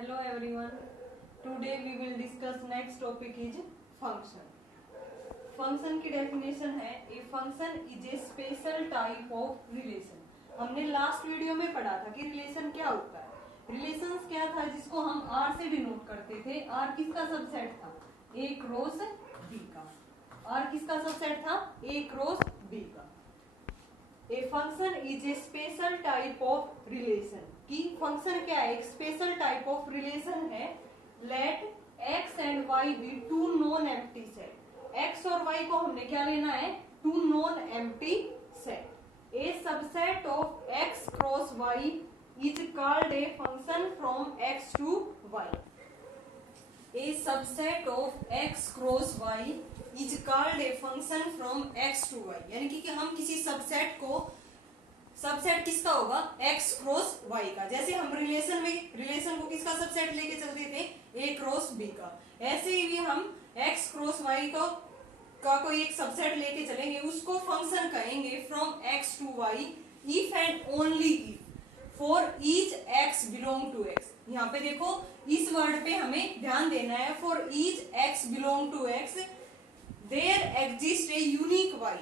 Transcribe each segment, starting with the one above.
Hello everyone. Today we will discuss next topic is function. Function की definition है a function is a special type of relation. हमने last video में पढ़ा था कि relation क्या होता है। रिलेशंस क्या था जिसको हम R से डिनोट करते थे। R किसका सबसेट था? A क्रॉस B का। R किसका सबसेट था? A क्रॉस B का। A function is a special type of relation. कि फंक्शन क्या है? एक स्पेशल टाइप ऑफ रिलेशन है। Let x and y be two non empty set. x और y को हमने क्या लेना है? Two non empty set. A subset of x cross y is called a function from x to y। A subset of x cross y is called a function from x to y। यानी कि हम किसी subset को, subset किसका होगा? x cross y का। जैसे हम रिलेशन को किसका सबसेट लेके चलते थे? a क्रॉस b का। ऐसे ही भी हम x क्रॉस y का कोई एक सबसेट लेके चलेंगे, उसको फंक्शन कहेंगे from x to y if and only if for each x belong to x। यहाँ पे देखो इस वर्ड पे हमें ध्यान देना है। For each x belong to x there exist a unique y।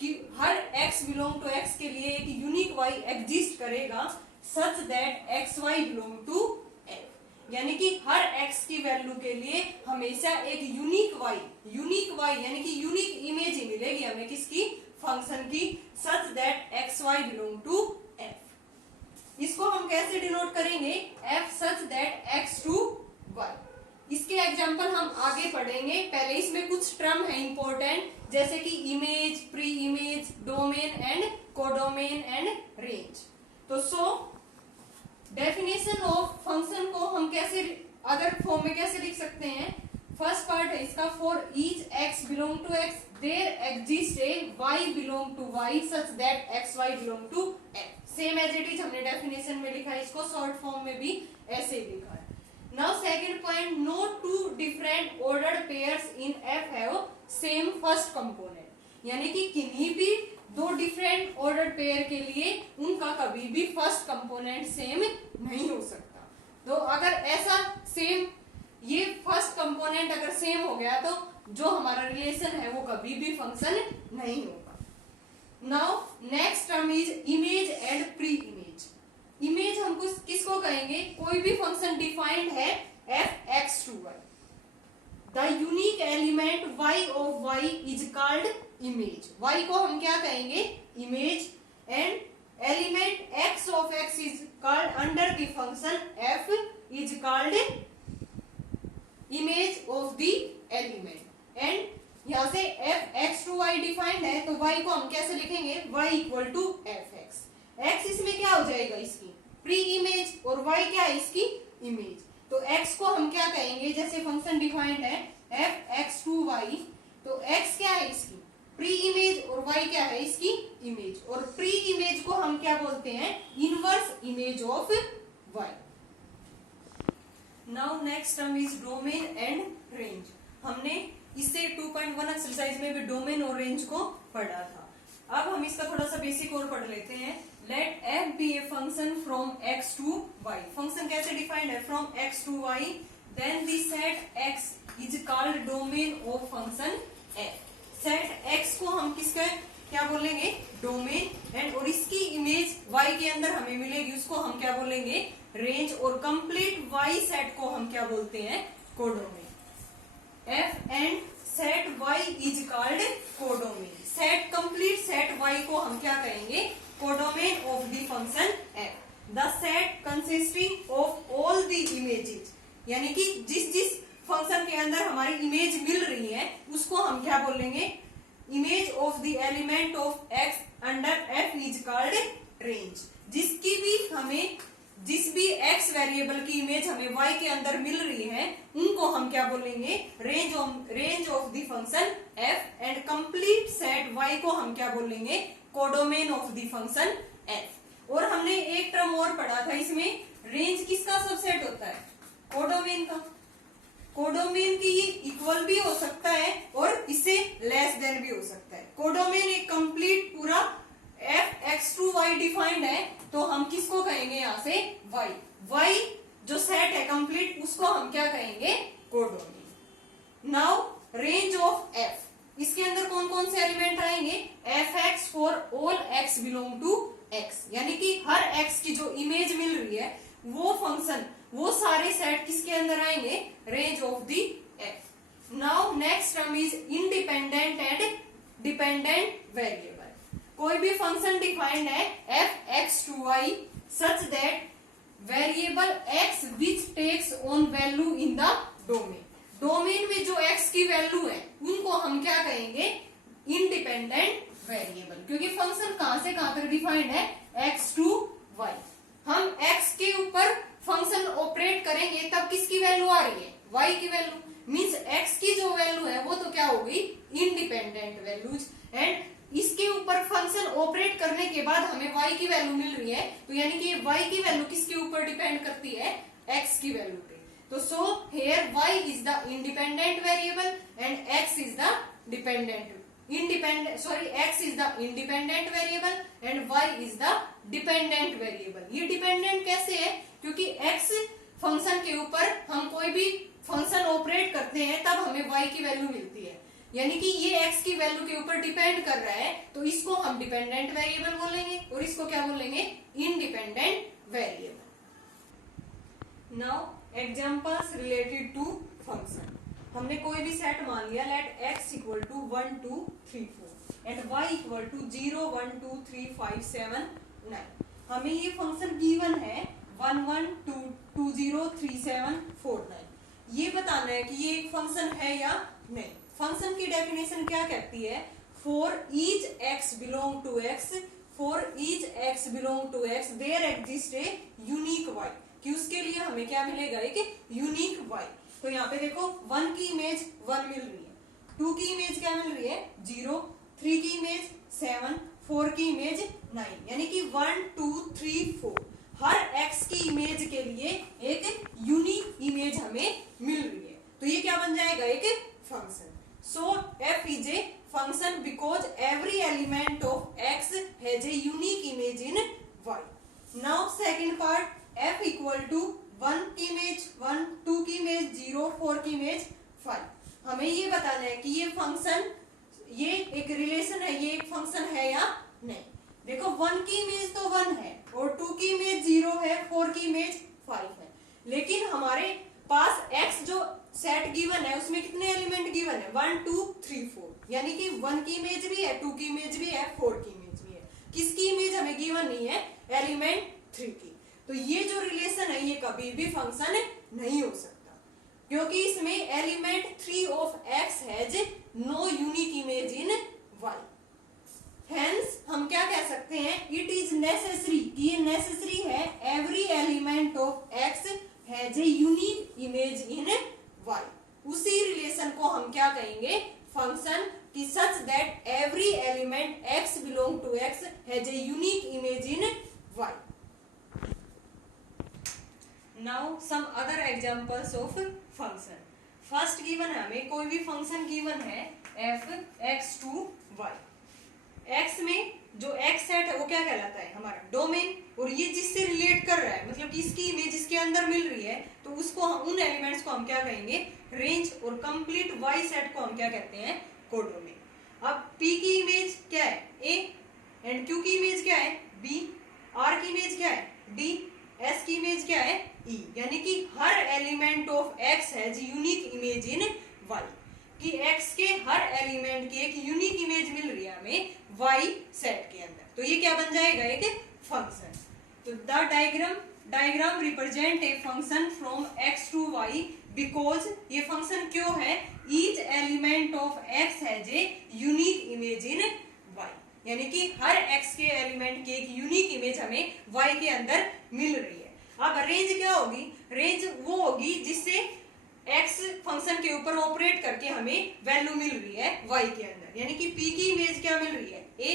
कि हर x बिलोंग टू x के लिए एक यूनिक y एग्जिस्ट करेगा such that X Y belong to f। यानी कि हर x की वैल्यू के लिए हमेशा एक यूनिक y यानी कि यूनिक इमेज ही मिलेगी हमें किसकी? फंक्शन की। Such that X Y belong to f। इसको हम कैसे डिनोट करेंगे? f such that x to y। इसके एग्जाम्पल हम आगे पढ़ेंगे। पहले इसमें कुछ टर्म है इंपॉर्टेंट, जैसे कि image, pre image, domain and codomain and range. तो डेफिनेशन ऑफ फंक्शन को हम कैसे अदर फॉर्म में कैसे लिख सकते हैं? फर्स्ट पार्ट है इसका, for each x belong to x there exist a y belong to y such that X Y belong to f। Same as it is हमने डेफिनेशन में लिखा है, इसको शॉर्ट फॉर्म में भी ऐसे ही लिखा है। Now second point, no two different ordered pairs in F have same first component। यानी कि किन्हीं भी दो डिफरेंट ऑर्डर्ड पेयर के लिए उनका कभी भी फर्स्ट कंपोनेंट सेम नहीं हो सकता। तो अगर ऐसा सेम, ये फर्स्ट कंपोनेंट अगर सेम हो गया तो जो हमारा रिलेशन है वो कभी भी फंक्शन नहीं होगा। Now next term is image and pre image. Image हम किसको कहेंगे? कोई भी फंक्शन डिफाइंड है f x to y। The unique element y of y is called image. y को हम क्या कहेंगे? Image. And element x of x is called under the function f is called image of the element. And यहाँ से f x to y defined है, तो y को हम कैसे लिखेंगे? y equal to f x। x इसमें क्या हो जाएगा? इसकी प्री इमेज, और y क्या है? इसकी इमेज। तो x को हम क्या कहेंगे? जैसे फंक्शन डिफाइंड है f x टू y, तो x क्या है? इसकी प्री इमेज, और y क्या है? इसकी इमेज। और प्री इमेज को हम क्या बोलते हैं? Inverse image of y। Now next term is domain and range. हमने इससे 2.1 एक्सरसाइज में भी डोमेन और रेंज को पढ़ा था। अब हम इसका थोड़ा सा बेसिक और पढ़ लेते हैं। Let f be a function from x to y। Function कैसे डिफाइंड है? From x to y, then the set x is called domain of function f। Set x को हम किसका क्या बोलेंगे? डोमेन। एंड और इसकी इमेज y के अंदर हमें मिलेगी, उसको हम क्या बोलेंगे? रेंज। और कंप्लीट y सेट को हम क्या बोलते हैं? Codomain. f and set y is called codomain. Set complete set y को हम क्या कहेंगे? Codomain of the function f। The set consisting of all the images. यानी कि जिस फंक्शन के अंदर हमारी इमेज मिल रही है उसको हम क्या बोलेंगे? Image of the element of x under f is called range. जिस भी x वेरिएबल की इमेज हमें y के अंदर मिल रही है उनको हम क्या बोलेंगे? Range of the function f। And complete set y को हम क्या बोलेंगे? Codomain of the function f। और हमने एक टर्म और पढ़ा था इसमें, रेंज किसका सबसेट होता है? कोडोमेन का। कोडोमेन की ये इक्वल भी हो सकता है और इससे लेस देन भी हो सकता है। कोडोमेन एक कंप्लीट पूरा f x to y defined है, तो हम किसको कहेंगे? यहाँ से y। जो सेट है कंप्लीट उसको हम क्या कहेंगे, codomain. Now range of F, इसके अंदर कौन कौन से एलिमेंट आएंगे, F X for all X belong to X, यानी कि हर एक्स की जो इमेज मिल रही है वो फंक्शन, वो सारे सेट किसके अंदर आएंगे, range of the F. Now next term is independent and dependent variable. कोई भी फंक्शन डिफाइंड है F X to Y such that variable X which takes on value in the domain, domain में जो x की value है उनको हम क्या कहेंगे, इंडिपेंडेंट वेरिएबल, क्योंकि फंक्शन कहां से कहां तक डिफाइंड है, x टू y। हम x के ऊपर फंक्शन ऑपरेट करेंगे तब किसकी वैल्यू आ रही है, y की वैल्यू, मींस x की जो वैल्यू है वो तो क्या हो गई, इंडिपेंडेंट वैल्यूज, एंड इसके ऊपर फंक्शन ऑपरेट करने के बाद हमें y की वैल्यू मिल रही है, तो यानी कि y की वैल्यू किसके ऊपर डिपेंड करती है, x की वैल्यू पे। तो so here y is the independent variable and x is the x is the independent variable and y is the dependent variable। ये डिपेंडेंट कैसे है, क्योंकि x फंक्शन के ऊपर हम कोई भी फंक्शन ऑपरेट करते हैं तब हमें y की वैल्यू मिलती है, यानी कि ये x की वैल्यू के ऊपर डिपेंड कर रहा है, तो इसको हम डिपेंडेंट वेरिएबल बोलेंगे और इसको क्या बोलेंगे, independent variable. Now examples related to function, हमने कोई भी सेट मान लिया, let x equal to 1 2 3 4 and y equal to 0 1 2 3 5 7 9। हमें ये फंक्शन गिवन है 1 1 2 2 0 3 7 4 9। ये बताना है कि ये एक फंक्शन है या नहीं। फंक्शन की डेफिनेशन क्या कहती है, for each x belong to x, for each x belong to x there exist a unique y, कि उसके लिए हमें क्या मिलेगा, एक यूनिक y। तो यहाँ पे देखो 1 की इमेज 1 मिल रही है, 2 की इमेज क्या मिल रही है 0, 3 की इमेज 7, 4 की इमेज 9, यानी कि 1 2 3 4 हर x की इमेज के लिए एक यूनिक इमेज हमें मिल रही है, तो ये क्या बन जाएगा, एक function. So f is a function because every element of x has a unique image in y। Now second part, f equal to 1 की इमेज 1, 2 की इमेज 0, 4 की इमेज 5। हमें ये बताना है कि ये फंक्शन, ये एक रिलेशन है, ये एक फंक्शन है या नहीं। देखो 1 की इमेज तो 1 है और 2 की इमेज 0 है, 4 की इमेज 5 है, लेकिन हमारे पास x जो सेट गिवन है उसमें कितने एलिमेंट गिवन है, 1 2 3 4, यानी कि 1 की इमेज भी है, 2 की इमेज भी है, 4 की इमेज भी है। किसकी इमेज हमें गिवन नहीं है, एलिमेंट 3 की। तो ये जो रिलेशन है ये कभी भी फंक्शन नहीं हो सकता, क्योंकि इसमें element 3 of x has no unique image in y। Hence हम क्या कह सकते हैं, इट इज नेसेसरी, ये नेसेसरी है, every element of x has a unique image in y। उसी रिलेशन को हम क्या कहेंगे, फंक्शन, कि such that every element x belong to x has a unique image in y। Now some other examples of function. First given है हमें कोई भी फंक्शन गिवन है f x to y। x में जो x सेट है वो क्या कहलाता है, हमारा डोमेन, और ये जिससे रिलेट कर रहा है, मतलब कि इसकी इमेज इसके अंदर मिल रही है, तो उसको उन एलिमेंट्स को हम क्या कहेंगे, रेंज, और कंप्लीट y सेट को हम क्या कहते हैं, कोडोमेन। अब p की इमेज क्या है, a, एंड q की इमेज क्या है, b, r की इमेज क्या है, d, s की इमेज क्या है, e, यानी कि हर element of x has unique image in y, कि x के हर एलिमेंट की एक यूनिक इमेज मिल रही है हमें y सेट के अंदर, तो ये क्या बन जाएगा, एक फंक्शन। तो the diagram represent a function from x to y, because ये फंक्शन क्यों है, each element of x has a unique image in y, यानी कि हर x के एलिमेंट की एक यूनिक इमेज हमें y के अंदर मिल रही है। अब रेंज क्या होगी, रेंज वो होगी जिससे x फंक्शन के ऊपर ऑपरेट करके हमें वैल्यू मिल रही है y के अंदर, यानी कि p की इमेज क्या मिल रही है, a,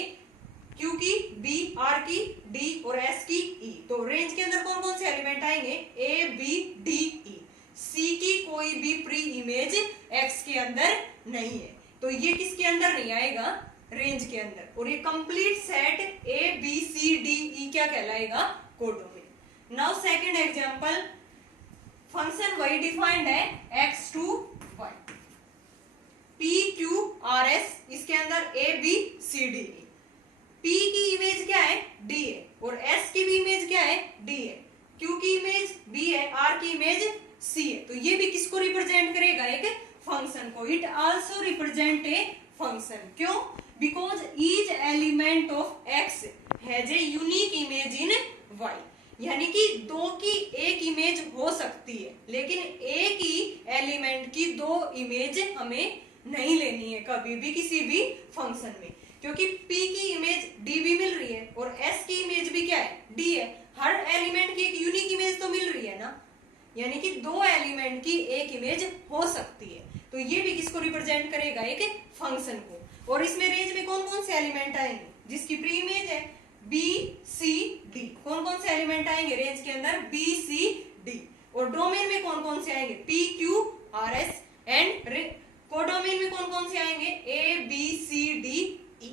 q की, b, r की, d और s की, e। तो रेंज के अंदर कौन कौन से एलिमेंट आएंगे, a, b, d, e। c की कोई भी प्री इमेज x के अंदर नहीं है, तो ये किसके अंदर नहीं आएगा, रेंज के अंदर, और ये complete set a, b, c, d, e क्या कहलाएगा, codomain. Now second example, function y y defined है x to y, p q r s, इसके अंदर a b c d e। p की इमेज क्या है d है और s की भी इमेज क्या है d है, q की इमेज b है, r की इमेज c है। तो ये भी किसको रिप्रेजेंट करेगा, एक फंक्शन को। It also represent a function. क्यों? Because each element of x has a unique image in y, यानी कि दो की एक इमेज हो सकती है, लेकिन एक ही एलिमेंट की दो इमेज हमें नहीं लेनी है कभी भी किसी भी फंक्शन में, क्योंकि p की इमेज d भी मिल रही है और s की इमेज भी क्या है d है। हर एलिमेंट की एक यूनिक इमेज तो मिल रही है ना, यानी कि दो एलिमेंट की एक इमेज हो सकती है। तो ये भी किसको रिप्रेजेंट करेगा, एक फंक्शन को। और इसमें रेंज में कौन कौन से एलिमेंट आएंगे, जिसकी प्री इमेज है b c d, कौन कौन से एलिमेंट आएंगे रेंज के अंदर b c d। और डोमेन में कौन कौन से आएंगे p q r s, and codomain में कौन कौन से आएंगे a b c d e।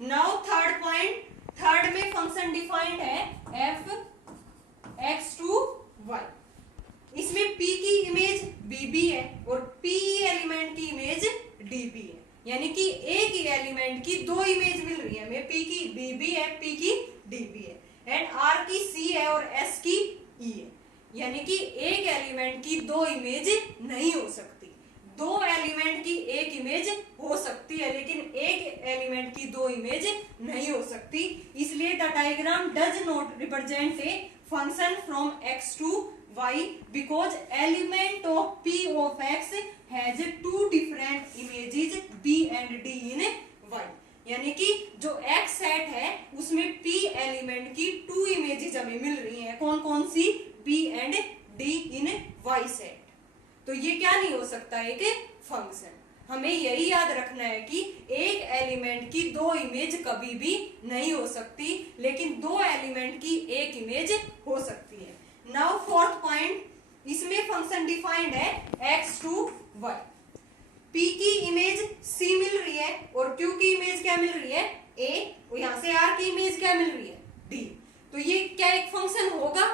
Now third point, third में फंक्शन डिफाइंड है f x to y। इसमें p की इमेज bb है और p एलिमेंट की इमेज db है, यानी कि एक ही एलिमेंट की दो इमेज मिल रही है हमें, p की bb है, p की db है, एंड r की c है और s की e है, यानी कि एक एलिमेंट की दो इमेज नहीं हो सकती। दो एलिमेंट की एक इमेज हो सकती है, लेकिन एक एलिमेंट की दो इमेज नहीं हो सकती। इसलिए the diagram does not represent a function from x to y because element of p of x has two different images b and d in y, यानी कि जो x सेट है उसमें p एलिमेंट की टू इमेजेस हमें मिल रही हैं। कौन कौन सी, b and d in y set. तो ये क्या नहीं हो सकता, एक फंक्शन। हमें यही याद रखना है कि एक एलिमेंट की दो इमेज कभी भी नहीं हो सकती, लेकिन दो एलिमेंट की एक इमेज हो सकती है। नाउ फोर्थ पॉइंट, इसमें फंक्शन डिफाइंड है x to y। p की इमेज c मिल रही है और q की इमेज क्या मिल रही है a, और यहां से r की इमेज क्या मिल रही है d। तो ये क्या एक फंक्शन होगा,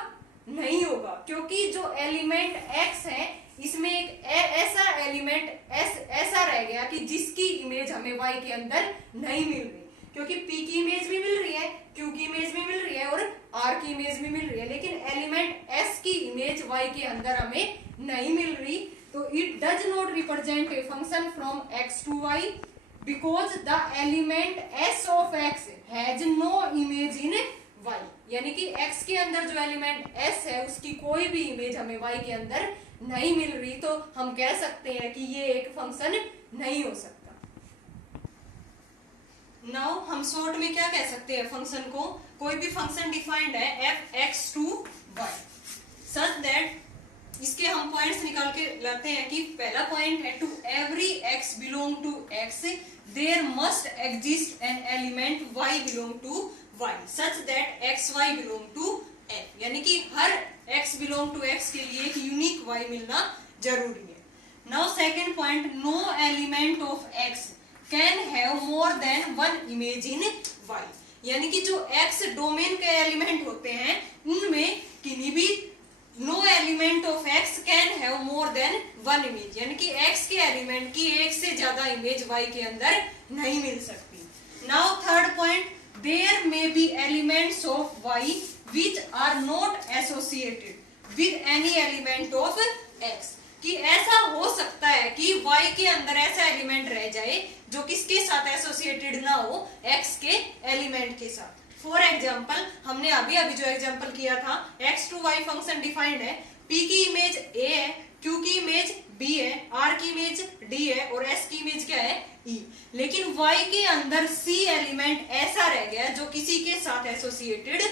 नहीं होगा, क्योंकि जो एलिमेंट x है इसमें एक ऐसा एलिमेंट ऐसा रह गया कि जिसकी इमेज हमें y के अंदर नहीं मिल रही, क्योंकि p की इमेज भी मिल रही है, q की इमेज भी मिल रही है और r की इमेज भी मिल रही है, लेकिन एलिमेंट s की इमेज y के अंदर हमें नहीं मिल रही। तो it does not represent a function from x to y because the element s of x has no image in y, यानी कि x के अंदर जो एलिमेंट s है उसकी कोई भी इमेज हमें y के अंदर नहीं मिल रही, तो हम कह सकते हैं कि ये एक फंक्शन नहीं हो सकता। नाउ हम शॉर्ट में क्या कह सकते हैं फंक्शन को, कोई भी फंक्शन डिफाइंड है f x to y such that, इसके हम पॉइंट्स निकाल के लाते हैं कि पहला पॉइंट है to every x belong to x there must exist an element y belong to y such that x y belong to f, यानी कि हर x बिलोंग टू x के लिए एक यूनिक y मिलना जरूरी है। Now second point, no element of x can have more than one image in y, यानी कि जो x डोमेन के एलिमेंट होते हैं उनमें किन्हीं भी no element of x can have more than one image, यानी कि x के एलिमेंट की एक से ज्यादा इमेज y के अंदर नहीं मिल सकती। Now third point, there may be elements of y which are not associated with any element of x, कि ऐसा हो सकता है कि y के अंदर ऐसा एलिमेंट रह जाए जो किसके साथ एसोसिएटेड ना हो, x के एलिमेंट के साथ। फॉर एग्जाम्पल, हमने अभी जो एग्जाम्पल किया था x to y function defined है, p की इमेज a है, q की इमेज b है, r की इमेज d है और s की इमेज क्या है e, लेकिन y के अंदर c एलिमेंट ऐसा रह गया जो किसी के साथ एसोसिएटेड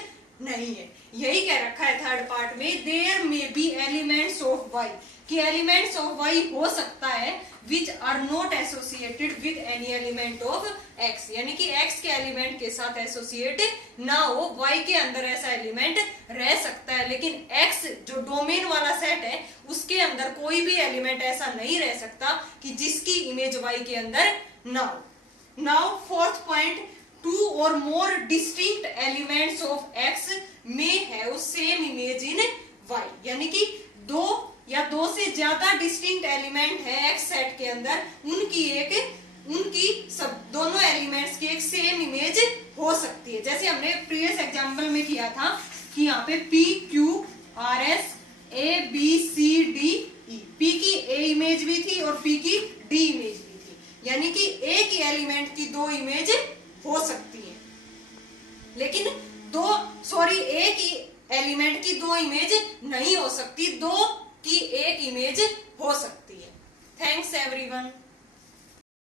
नहीं है। यही कह रखा है थर्ड पार्ट में, there may be elements of y, कि एलिमेंट्स ऑफ y हो सकता है which are not associated with any element of x, यानी कि x के एलिमेंट के साथ एसोसिएट ना हो, y के अंदर ऐसा एलिमेंट रह सकता है, लेकिन x जो डोमेन वाला सेट है उसके अंदर कोई भी एलिमेंट ऐसा नहीं रह सकता कि जिसकी इमेज y के अंदर ना हो। Now fourth point, two or more distinct elements of x may have same image in y, यानी कि दो या दो ज्यादा डिस्टिंक्ट एलिमेंट है एक्स सेट के अंदर, उनकी सब दोनों एलिमेंट्स की एक सेम इमेज हो सकती है। जैसे हमने प्रीवियस एग्जांपल में किया था कि यहाँ पे P Q R S A B C D E, P की A इमेज भी थी और P की D इमेज भी थी, यानी कि एक ही एलिमेंट की दो इमेज हो सकती है, लेकिन एक ही एलिमेंट की दो इमेज नहीं हो सकती, दो की एक इमेज हो सकती है। Thanks everyone.